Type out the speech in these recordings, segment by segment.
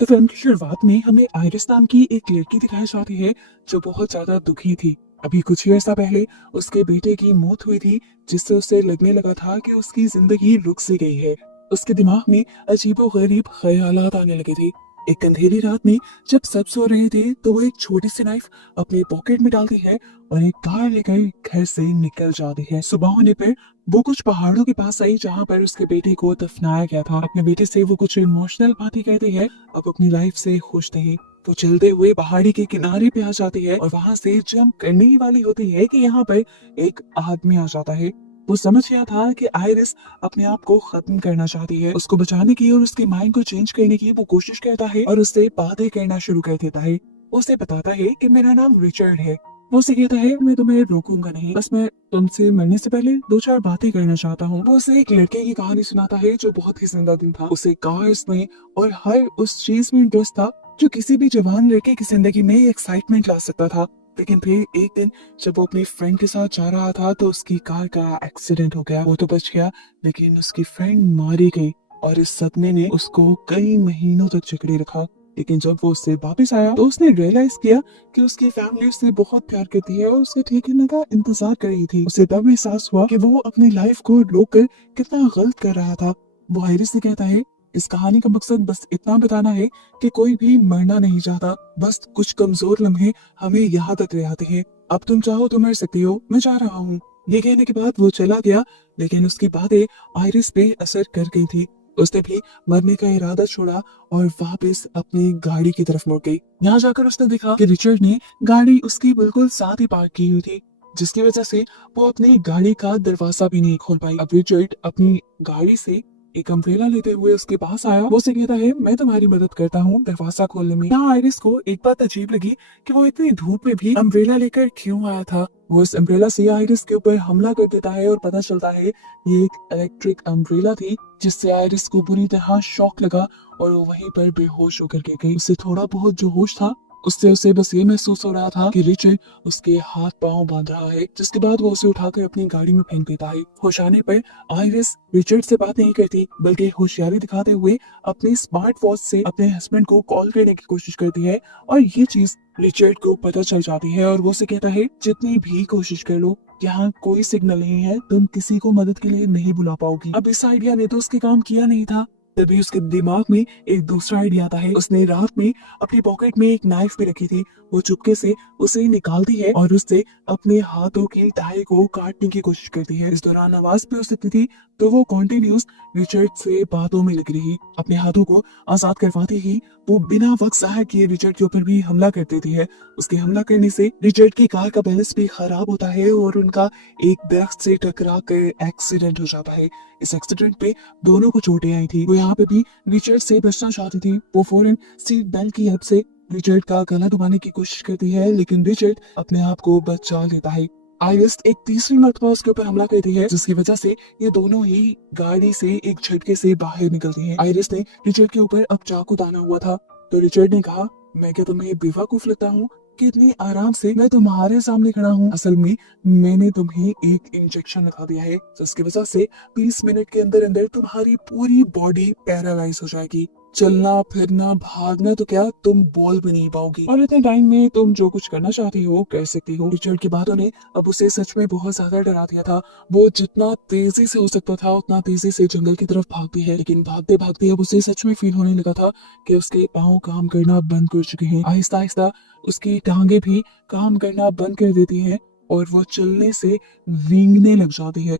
तो फिल्म की शुरुआत में हमें आइरिस नाम की एक लड़की दिखाई जाती है जो बहुत ज्यादा दुखी थी। अभी कुछ ही अर्सा पहले उसके बेटे की मौत हुई थी, जिससे उसे लगने लगा था कि उसकी जिंदगी रुक सी गई है। उसके दिमाग में अजीबोगरीब ख्यालात आने लगे थे। एक अंधेरी रात में जब सब सो रहे थे तो वो एक छोटी सी नाइफ अपने पॉकेट में डालती है और एक कार लेकर घर से निकल जाती है। सुबह होने पर वो कुछ पहाड़ों के पास आई जहाँ पर उसके बेटे को दफनाया गया था। अपने बेटे से वो कुछ इमोशनल बातें कहती है, अब अपनी लाइफ से खुश नहीं। वो चलते हुए पहाड़ी के किनारे पे आ जाती है और वहां से जंप करने ही वाली होती है कि यहाँ पर एक आदमी आ जाता है। वो समझ गया था कि आइरिस अपने आप को खत्म करना चाहती है। उसको बचाने की और उसके माइंड को चेंज करने की वो कोशिश करता है और उससे बातें करना शुरू कर देता है। वो उसे बताता है कि मेरा नाम रिचर्ड है। वो उसे कहता है मैं तुम्हें रोकूंगा नहीं, बस मैं तुमसे मिलने से पहले दो चार बातें करना चाहता हूँ। वो उसे एक लड़के की कहानी सुनाता है जो बहुत ही जिंदा दिल था। उसे कार्स में और हर उस चीज में इंटरेस्ट था जो किसी भी जवान लड़के की जिंदगी में एक्साइटमेंट ला सकता था। लेकिन फिर एक दिन जब वो अपनी फ्रेंड के साथ जा रहा था तो उसकी कार का एक्सीडेंट हो गया। वो तो बच गया लेकिन उसकी फ्रेंड मारी गई और इस सदमे ने उसको कई महीनों तक जकड़े रखा। लेकिन जब वो उससे वापस आया तो उसने रियलाइज किया कि उसकी फैमिली उससे बहुत प्यार करती है और उसके ठीक होने का इंतजार कर रही थी। उसे तब एहसास हुआ कि वो अपनी लाइफ को रोककर कितना गलत कर रहा था। वो आइरिस से कहता है इस कहानी का मकसद बस इतना बताना है कि कोई भी मरना नहीं चाहता, बस कुछ कमजोर लम्हे हमें यहाँ तक ले आते हैं। अब तुम चाहो तो मर सकती हो, मैं जा रहा हूँ। ये कहने के बाद वो चला गया लेकिन उसकी बातें आइरिस पे असर कर गई थी। उसने भी मरने का इरादा छोड़ा और वापस अपनी गाड़ी की तरफ मुड़ गई। यहाँ जाकर उसने देखा कि रिचर्ड ने गाड़ी उसकी बिल्कुल साथ ही पार्क की हुई थी, जिसकी वजह से वो अपनी गाड़ी का दरवाजा भी नहीं खोल पाई। अब रिचर्ड अपनी गाड़ी से एक अम्ब्रेला लेते हुए उसके पास आया। वो उसे कहता है मैं तुम्हारी मदद करता हूँ दरवाजा खोलने में। यहाँ आइरिस को एक बात अजीब लगी कि वो इतनी धूप में भी अम्ब्रेला लेकर क्यों आया था। वो इस अम्ब्रेला से आइरिस के ऊपर हमला कर देता है और पता चलता है ये एक इलेक्ट्रिक अम्ब्रेला थी, जिससे आइरिस को बुरी तरह शॉक लगा और वो वहीं पर बेहोश होकर गिर गई। उसे थोड़ा बहुत जो होश था उससे उसे बस ये महसूस हो रहा था कि रिचर्ड उसके हाथ पांव बांध रहा है, जिसके बाद वो उसे उठाकर अपनी गाड़ी में फेंक देता है। होश आने पर आइरिस रिचर्ड से बात नहीं करती बल्कि होशियारी दिखाते हुए अपनी स्मार्ट वॉच से अपने हस्बैंड को कॉल करने की कोशिश करती है और ये चीज रिचर्ड को पता चल जाती है और वो उसे कहता है जितनी भी कोशिश कर लो यहाँ कोई सिग्नल नहीं है, तुम किसी को मदद के लिए नहीं बुला पाओगी। अब इस आइडिया ने तो उसके काम किया नहीं था, तभी उसके दिमाग में एक दूसरा आइडिया आता है। उसने रात में अपनी पॉकेट में एक नाइफ भी रखी थी। वो चुपके से उसे निकालती है और उससे अपने हाथों की टाई को काटने की कोशिश करती है। इस दौरान आवाज भी हो सकती थी तो वो कॉन्टिन्यूस रिचर्ड से बातों में लग रही। अपने हाथों को आजाद करवाती ही वो बिना वक्त जाया किए रिचर्ड के ऊपर भी हमला कर देती है। उसके हमला करने से रिचर्ड की कार का बैलेंस भी खराब होता है और उनका एक दरख्त से टकरा कर एक्सीडेंट हो जाता है। इस एक्सीडेंट पे दोनों को चोटें आई थी। वो यहाँ पे भी रिचर्ड से बचना चाहती थी। वो फौरन सीट बेल्ट की हेल्प से रिचर्ड का गला दबाने की कोशिश करती है लेकिन रिचर्ड अपने आप को बचा लेता है। आइरिस एक तीसरी मर्तबा उसके ऊपर हमला करती है जिसकी वजह से ये दोनों ही गाड़ी से एक झटके से बाहर निकलती हैं। आइरिस ने रिचर्ड के ऊपर अब चाकू ताना हुआ था तो रिचर्ड ने कहा मैं क्या तुम्हें बेवकूफ लगता हूँ कि इतनी आराम से मैं तुम्हारे सामने खड़ा हूँ। असल में मैंने तुम्हें एक इंजेक्शन लगा दिया है जिसकी वजह से 20 मिनट के अंदर अंदर तुम्हारी पूरी बॉडी पैरालाइज हो जाएगी। चलना फिरना भागना तो क्या तुम बोल भी नहीं पाओगी और इतने टाइम में तुम जो कुछ करना चाहती हो कर सकती हो। रिचर्ड की बातों ने अब उसे सच में बहुत ज्यादा डरा दिया था। वो जितना तेजी से हो सकता था उतना तेजी से जंगल की तरफ भागती है लेकिन भागते भागते अब उसे सच में फील होने लगा था कि उसके पाँव काम करना बंद कर चुके हैं। आहिस्ता आहिस्ता उसकी टांगे भी काम करना बंद कर देती हैं और वो चलने से रेंगने लग जाती है।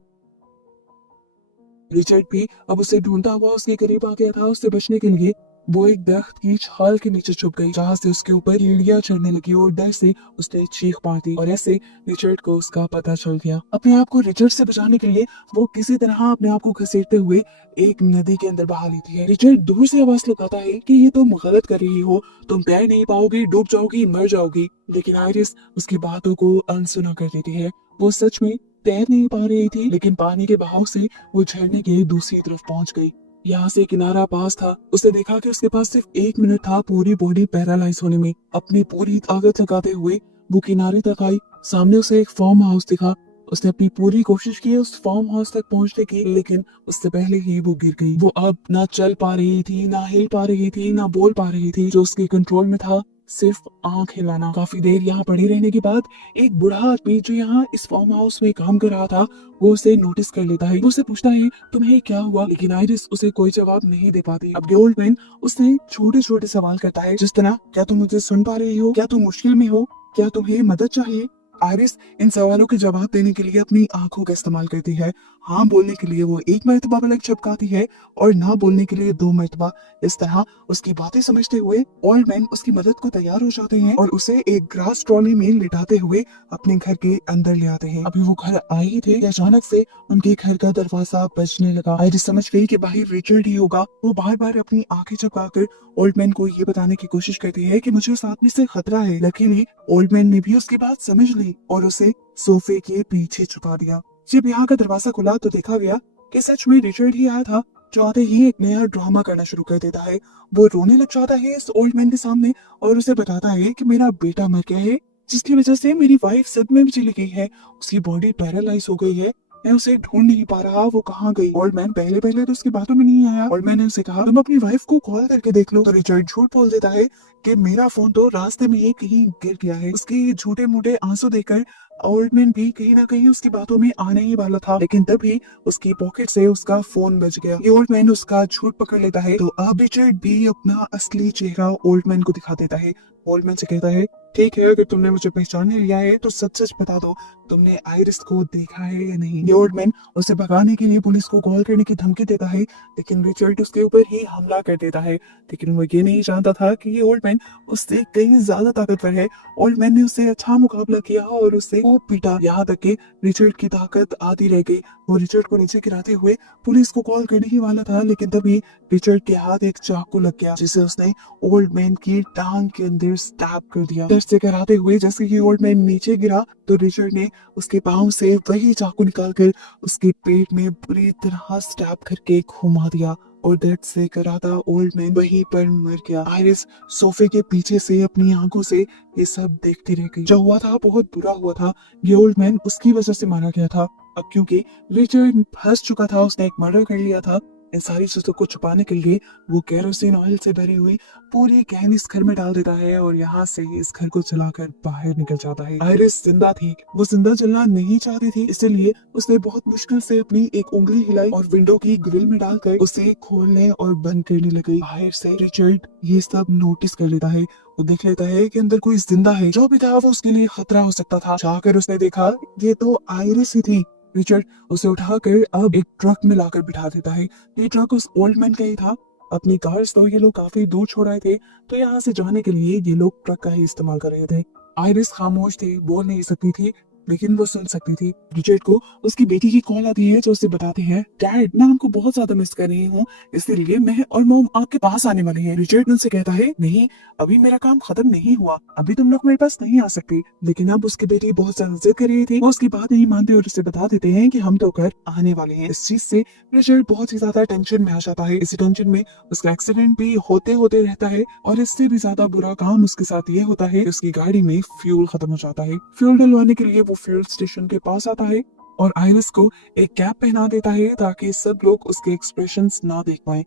रिचर्ड भी अब उसे ढूंढता हुआ उसके करीब आ गया था। उससे बचने के लिए वो एक दरख्त की छाल के नीचे छुप गई जहाँ से उसके ऊपर कीड़ियां चढ़ने लगी और डर से उसने चीख मार दी और ऐसे रिचर्ड को उसका पता चल गया। अपने आप को रिचर्ड से बचाने के लिए वो किसी तरह अपने आप को घसीटते हुए एक नदी के अंदर बहा लेती है। रिचर्ड दूर से आवाज लगाता है कि ये तुम गलत कर रही हो, तुम तैर नहीं पाओगी, डूब जाओगी, मर जाओगी। लेकिन आइरिस उसकी बातों को अनसुना कर देती है। वो सच में तैर नहीं पा रही थी लेकिन पानी के बहाव से वो झरने के दूसरी तरफ पहुंच गई। यहाँ से किनारा पास था। उसने देखा कि उसके पास सिर्फ 1 मिनट था पूरी बॉडी पैरालाइज होने में। अपनी पूरी ताकत लगाते हुए वो किनारे तक आई। सामने उसे एक फार्म हाउस दिखा उसने अपनी पूरी कोशिश की उस फार्म हाउस तक पहुंचने की, लेकिन उससे पहले ही वो गिर गई। वो अब ना चल पा रही थी, ना हिल पा रही थी, ना बोल पा रही थी। जो उसके कंट्रोल में था सिर्फ आंख हिलाना। काफी देर यहाँ पड़ी रहने के बाद एक बूढ़ा आदमी जो यहाँ इस फार्म हाउस में काम कर रहा था, वो उसे नोटिस कर लेता है। वो उसे पूछता है तुम्हें क्या हुआ, लेकिन आइरिस उसे कोई जवाब नहीं दे पाती। अब ये ओल्ड मैन उससे छोटे छोटे सवाल करता है, जिस तरह क्या तुम मुझे सुन पा रही हो, क्या तुम मुश्किल में हो, क्या तुम्हें मदद चाहिए। आइरिस इन सवालों के जवाब देने के लिए अपनी आंखों का इस्तेमाल करती है। हाँ बोलने के लिए वो एक मर्तबा पलक झपकाती है और ना बोलने के लिए 2 मर्तबा। इस तरह उसकी बातें समझते हुए ओल्ड मैन उसकी मदद को तैयार हो जाते हैं और उसे एक ग्रास ट्रॉली में लिटाते हुए अपने घर के अंदर ले आते हैं। अभी वो घर आए ही थे कि अचानक से उनके घर का दरवाजा बजने लगा। आइरिस समझ गई कि बाहर रिचर्ड ही होगा। वो बार बार अपनी आंखें झपकाकर ओल्ड मैन को ये बताने की कोशिश करती है कि मुझे उस आदमी से खतरा है। लेकिन ओल्ड मैन ने भी उसकी बात समझ ली और उसे सोफे के पीछे छुपा दिया। जब यहाँ का दरवाजा खुला तो देखा गया कि सच में रिचर्ड ही आया था, जो आते ही एक नया ड्रामा करना शुरू कर देता है। वो रोने लग जाता है इस ओल्ड मैन के सामने और उसे बताता है कि मेरा बेटा मर गया है, जिसकी वजह से मेरी वाइफ सदमे में चली गई है, उसकी बॉडी पैरालाइज हो गई है, मैं उसे ढूंढ नहीं पा रहा, वो कहाँ गई। ओल्ड मैन पहले पहले तो उसकी बातों में नहीं आया। ओल्ड मैन ने उसे कहा तुम अपनी वाइफ को कॉल करके देख लो। तो रिचर्ड झूठ बोल देता है कि मेरा फोन तो रास्ते में ही कहीं गिर गया है। उसके झूठे मूठे आंसू देखकर ओल्ड मैन भी कहीं ना कहीं उसकी बातों में आने ही वाला था, लेकिन तभी उसकी पॉकेट से उसका फोन बज गया। ये ओल्ड मैन उसका झूठ पकड़ लेता है। तो अब रिचर्ड भी अपना असली चेहरा ओल्ड मैन को दिखा देता है। ओल्ड मैन से कहता है ठीक है, अगर तुमने मुझे पहचान लिया है तो सच सच बता दो, तुमने आइरिस को देखा है या नहीं। ये ओल्ड मैन उसे भगाने के लिए पुलिस को कॉल करने की धमकी देता है, लेकिन रिचर्ड उसके ऊपर ही हमला कर देता है। लेकिन वो ये नहीं जानता था कि ये ओल्ड मैन उससे कहीं ज्यादा ताकतवर है। ओल्ड मैन ने उससे अच्छा मुकाबला किया और उससे वो पीटा, यहाँ तक कि रिचर्ड की ताकत आती रह गई। वो रिचर्ड को नीचे गिराते हुए पुलिस को कॉल करने ही वाला था, लेकिन तभी रिचर्ड के हाथ एक चाकू लग गया, जिसे उसने ओल्ड मैन की टांग के अंदर स्टैब कर दिया। दर्द से कराते हुए जैसे ही ओल्ड मैन नीचे गिरा तो रिचर्ड ने उसके पांव से वही चाकू निकालकर उसके पेट में बुरी तरह स्टैब करके घुमा दिया और दर्द से कराता ओल्ड मैन वहीं पर मर गया। आइरिस सोफे के पीछे से अपनी आंखों से ये सब देखती रह गई। जो हुआ था बहुत बुरा हुआ था। ये ओल्ड मैन उसकी वजह से मारा गया था। अब क्योंकि रिचर्ड फंस चुका था, उसने एक मर्डर कर लिया था, इन सारी चीजों को छुपाने के लिए वो केरोसिन ऑयल से भरी हुई पूरी कैन इस घर में डाल देता है और यहाँ से इस घर को चलाकर बाहर निकल जाता है। आइरिस जिंदा थी, वो जिंदा जलना नहीं चाहती थी, इसलिए उसने बहुत मुश्किल से अपनी एक उंगली हिलाई और विंडो की ग्रिल में डालकर उसे खोलने और बंद करने लगी। बाहर से रिचर्ड ये सब नोटिस कर लेता है। वो देख लेता है कि अंदर कोई जिंदा है। जो भी था वो उसके लिए खतरा हो सकता था। जाकर उसने देखा ये तो आइरिस ही थी। रिचर्ड उसे उठाकर अब एक ट्रक में लाकर बिठा देता है। ये ट्रक उस ओल्ड मैन का ही था। अपनी कार तो ये लोग काफी दूर छोड़ आए थे, तो यहाँ से जाने के लिए ये लोग ट्रक का ही इस्तेमाल कर रहे थे। आइरिस खामोश थी, बोल नहीं सकती थी, लेकिन वो सुन सकती थी। रिचर्ड को उसकी बेटी की कॉल आती है, जो उसे बताते हैं डैड मैं आपको बहुत ज्यादा मिस कर रही हूँ, इसलिए मैं और मॉम आपके पास आने वाले हैं। रिचर्ड उनसे कहता है नहीं, अभी मेरा काम खत्म नहीं हुआ, अभी तुम लोग मेरे पास नहीं आ सकते। लेकिन अब उसकी बेटी बहुत ज्यादा जिद कर रही थी। वो उसकी बात नहीं मानते और उसे बता देते हैं कि हम तो घर आने वाले हैं। इस चीज से रिचर्ड बहुत ही ज्यादा टेंशन में आ जाता है। इसी टेंशन में उसका एक्सीडेंट भी होते होते रहता है और इससे भी ज्यादा बुरा काम उसके साथ ये होता है, उसकी गाड़ी में फ्यूल खत्म हो जाता है। फ्यूल डलवाने के लिए वो फ्यूल स्टेशन के पास आता है और आइरिस को एक कैप पहना देता है ताकि सब लोग उसके एक्सप्रेशंस ना देख पाए।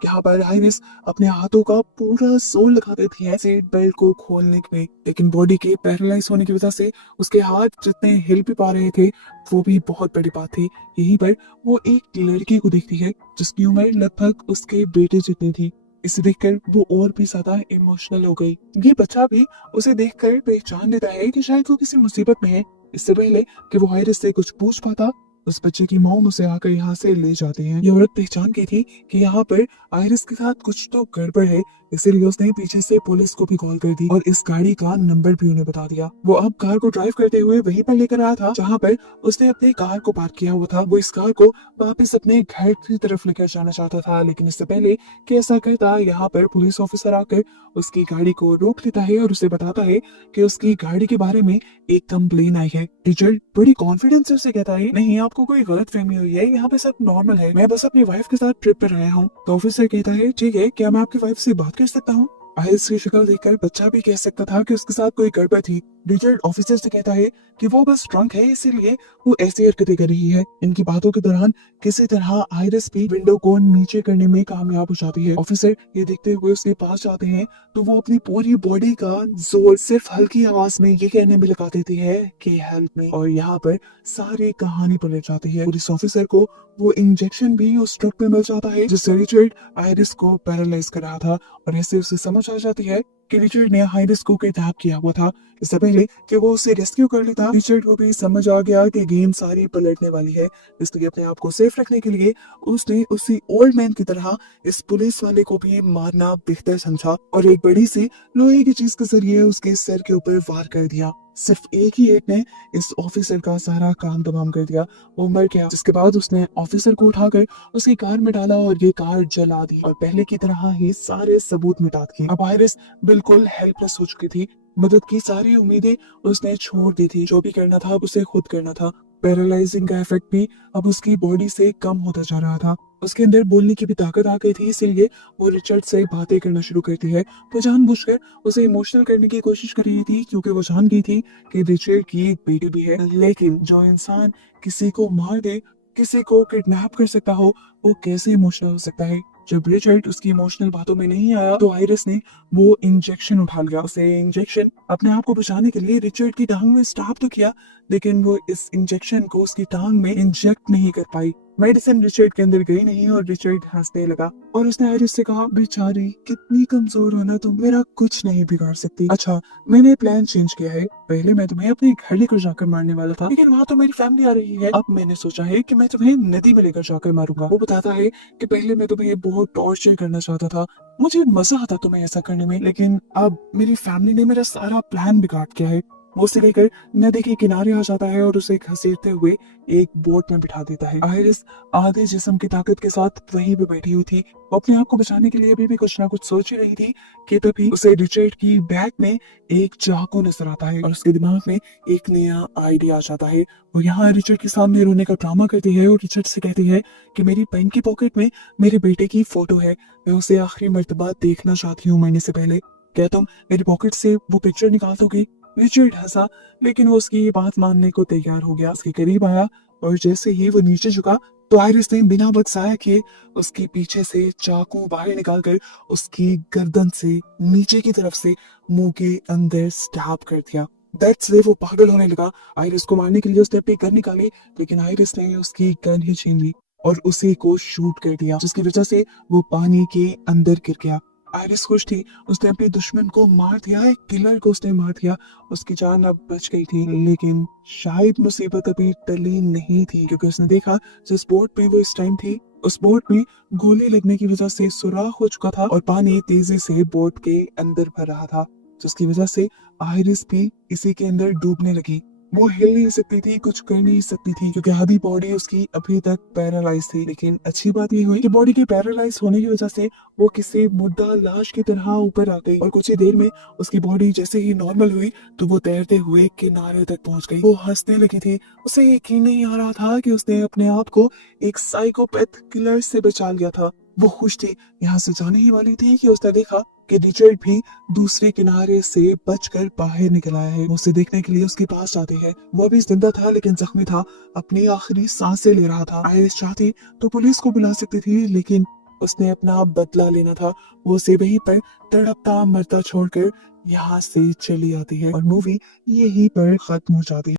यहाँ पर आइरिस अपने हाथों का पूरा जोर लगाते थे सीट बेल्ट को खोलने में, लेकिन बॉडी के पैरालाइज होने की वजह से उसके हाथ जितने हिल भी पा रहे थे वो भी बहुत बड़ी बात थी। यहीं पर वो एक लड़की को देखती है जिसकी उम्र लगभग उसके बेटे जितनी थी। इसे देखकर वो और भी ज्यादा इमोशनल हो गई। ये बच्चा भी उसे देखकर पहचान लेता है कि शायद वो किसी मुसीबत में है। इससे पहले कि वो आइरिस से कुछ पूछ पाता, उस बच्चे की मॉम उसे आकर यहाँ से ले जाती है। ये औरत पहचान गई थी कि यहाँ पर आइरिस के साथ कुछ तो गड़बड़ है, इसीलिए उसने पीछे से पुलिस को भी कॉल कर दी और इस गाड़ी का नंबर भी उन्हें बता दिया। वो अब कार को ड्राइव करते हुए वहीं पर लेकर आया था जहाँ पर उसने अपनी कार को पार्क किया हुआ था। वो इस कार को वापस अपने घर की तरफ लेकर जाना चाहता था, लेकिन इससे पहले कि ऐसा करता, यहाँ पर पुलिस ऑफिसर आकर उसकी गाड़ी को रोक लेता है और उसे बताता है कि उसकी गाड़ी के बारे में एक कंप्लेन आई है। रिचर्ड बड़ी कॉन्फिडेंस से उसे कहता है नहीं, आपको कोई गलत फहमी हुई है, यहाँ पे सब नॉर्मल है, मैं बस अपनी वाइफ के साथ ट्रिप पर आया हूँ। तो ऑफिसर कहता है ठीक है, क्या मैं आपकी वाइफ से बात कर सकता हूँ। आइरिस की शक्ल देखकर बच्चा भी कह सकता था कि उसके साथ कोई गड़बड़ थी, रिचर्ड ऑफिसर से कहता है कि वो बस ड्रंक है, इसीलिए वो ऐसी हरकतें कर रही है। इनकी बातों के दौरान किसी तरह आयरिस भी विंडो को नीचे करने में कामयाब हो जाती है। ऑफिसर ये देखते हुए उसके पास जाते हैं तो वो अपनी पूरी बॉडी का जोर सिर्फ हल्की आवाज में ये कहने में लगा देती है कि हेल्प मी, और यहाँ पर सारी कहानी पलट जाती है। पुलिस ऑफिसर को वो इंजेक्शन भी उस ट्रक पे मिल जाता है जिससे रिचर्ड आयरिस को पैरालाइज कर रहा था, और ऐसे उसे समझ आ जाती है कि रिचर्ड ने आयरिस को किडनैप किया हुआ था। इससे पहले कि वो उसे रेस्क्यू कर लेता, रिचर्ड को भी समझ आ गया कि गेम सारी पलटने वाली है। इसलिए अपने आप को सेफ रखने के लिए उसने उसी ओल्ड मैन की तरह इस पुलिस वाले को भी मारना बेहतर समझा और एक बड़ी सी लोहे की चीज के जरिए उसके सर के ऊपर वार कर दिया। सिर्फ एक ही एट ने इस ऑफिसर का सारा काम तमाम कर दिया। वो मर गया, जिसके बाद उसने ऑफिसर को उठाकर उसकी कार में डाला और ये कार जला दी और पहले की तरह ही सारे सबूत मिटा दिए। अब आयरिस बिल्कुल हेल्पलेस हो चुकी थी। मदद की सारी उम्मीदें उसने छोड़ दी थी। जो भी करना था अब उसे खुद करना था। पैरालाइजिंग का इफेक्ट भी अब उसकी बॉडी से कम होता जा रहा था। उसके अंदर बोलने की भी ताकत आ गई थी, इसीलिए वो रिचर्ड से बातें करना शुरू करती है। वो जानबूझकर उसे इमोशनल करने की कोशिश कर रही थी क्योंकि वो जान गई थी कि रिचर्ड की एक बेटी भी है। लेकिन जो इंसान किसी को मार दे, किसी को किडनैप कर सकता हो, वो कैसे इमोशनल हो सकता है। जब रिचर्ड उसकी इमोशनल बातों में नहीं आया तो आयरिस ने वो इंजेक्शन उठा लिया। उसे इंजेक्शन अपने आप को बचाने के लिए रिचर्ड की टांग में स्टैब तो किया, लेकिन वो इस इंजेक्शन को उसकी टांग में इंजेक्ट नहीं कर पाई। मेडिसिन रिचर्ड के अंदर गई नहीं और रिचर्ड हंसने लगा और उसने आयरिस से कहा, बेचारी कितनी कमजोर हो ना तुम, मेरा कुछ नहीं बिगाड़ सकती। अच्छा, मैंने प्लान चेंज किया है। पहले मैं तुम्हें अपने घर लेकर जाकर मारने वाला था, लेकिन वहाँ तो मेरी फैमिली आ रही है। अब मैंने सोचा है कि मैं तुम्हें नदी में लेकर जाकर मारूंगा। वो बताता है कि पहले मैं तुम्हें बहुत टॉर्चर करना चाहता था, मुझे मजा आता तुम्हें ऐसा करने में, लेकिन अब मेरी फैमिली ने मेरा सारा प्लान बिगाड़ दिया है। वो उसे लेकर नदी के किनारे आ जाता है और उसे घसीटते हुए एक बोट में बिठा देता है। आयरिस आधे जिस्म की ताकत के साथ वहीं पे बैठी हुई थी। वो अपने आप को बचाने के लिए अभी भी कुछ ना कुछ सोच ही रही थी कि तभी उसे रिचर्ड की बैग में एक चाकू नजर आता है और उसके दिमाग में एक नया आइडिया आ जाता है। वो यहाँ रिचर्ड के सामने रोने का ड्रामा करती है और रिचर्ड से कहती है कि मेरी पेन की पॉकेट में मेरे बेटे की फोटो है, मैं उसे आखिरी मर्तबा देखना चाहती हूँ मरने से पहले। क्या तुम मेरी पॉकेट से वो पिक्चर निकाल दोगी? रिचर्ड हंसा, लेकिन वो उसकी ये बात मानने को तैयार हो गया। उसके करीब आया और जैसे ही वो नीचे झुका तो आयरिस ने बिना बख्साया किए उसके पीछे से चाकू बाहर निकालकर उसकी गर्दन से नीचे की तरफ से मुंह के अंदर स्टैब कर दिया। दैट्स वे वो पागल होने लगा। आयरिस को मारने के लिए उसने अपनी गन निकाली, लेकिन आयरिस ने उसकी गन ही छीन ली और उसी को शूट कर दिया, जिसकी वजह से वो पानी के अंदर गिर गया। आयरिस खुश थी, उसने अपने दुश्मन को मार दिया, एक किलर को उसने मार दिया। उसकी जान अब बच गई थी, लेकिन शायद मुसीबत अभी टली नहीं थी क्योंकि उसने देखा जिस बोट पे वो इस टाइम थी उस बोट में गोली लगने की वजह से सुराख हो चुका था और पानी तेजी से बोट के अंदर भर रहा था, जिसकी वजह से आयरिस भी इसी के अंदर डूबने लगी। वो हिल नहीं सकती थी, कुछ कर नहीं सकती थी क्योंकि आधी बॉडी उसकी अभी तक पैरालाइज थी। लेकिन अच्छी बात ये हुई कि बॉडी के पैरालाइज होने की वजह से वो किसी मुर्दा लाश की तरह ऊपर आ गई और कुछ ही देर में उसकी बॉडी जैसे ही नॉर्मल हुई तो वो तैरते हुए किनारे तक पहुंच गई। वो हंसने लगी थी, उसे यकीन नहीं आ रहा था कि उसने अपने आप को एक साइकोपैथ किलर से बचा लिया था। वो खुश थी, यहाँ से जाने ही वाली थी कि उसने देखा कि रिचर्ड भी दूसरे किनारे से बचकर बाहर निकल आया है। वो उसे देखने के लिए उसके पास जाते हैं। वो अभी जिंदा था लेकिन जख्मी था, अपनी आखिरी सांसें ले रहा था। आयरिस चाहती तो पुलिस को बुला सकती थी, लेकिन उसने अपना बदला लेना था। वो उसे वहीं पर तड़पता मरता छोड़कर यहाँ से चली आती है और मूवी यहीं पर खत्म हो जाती है।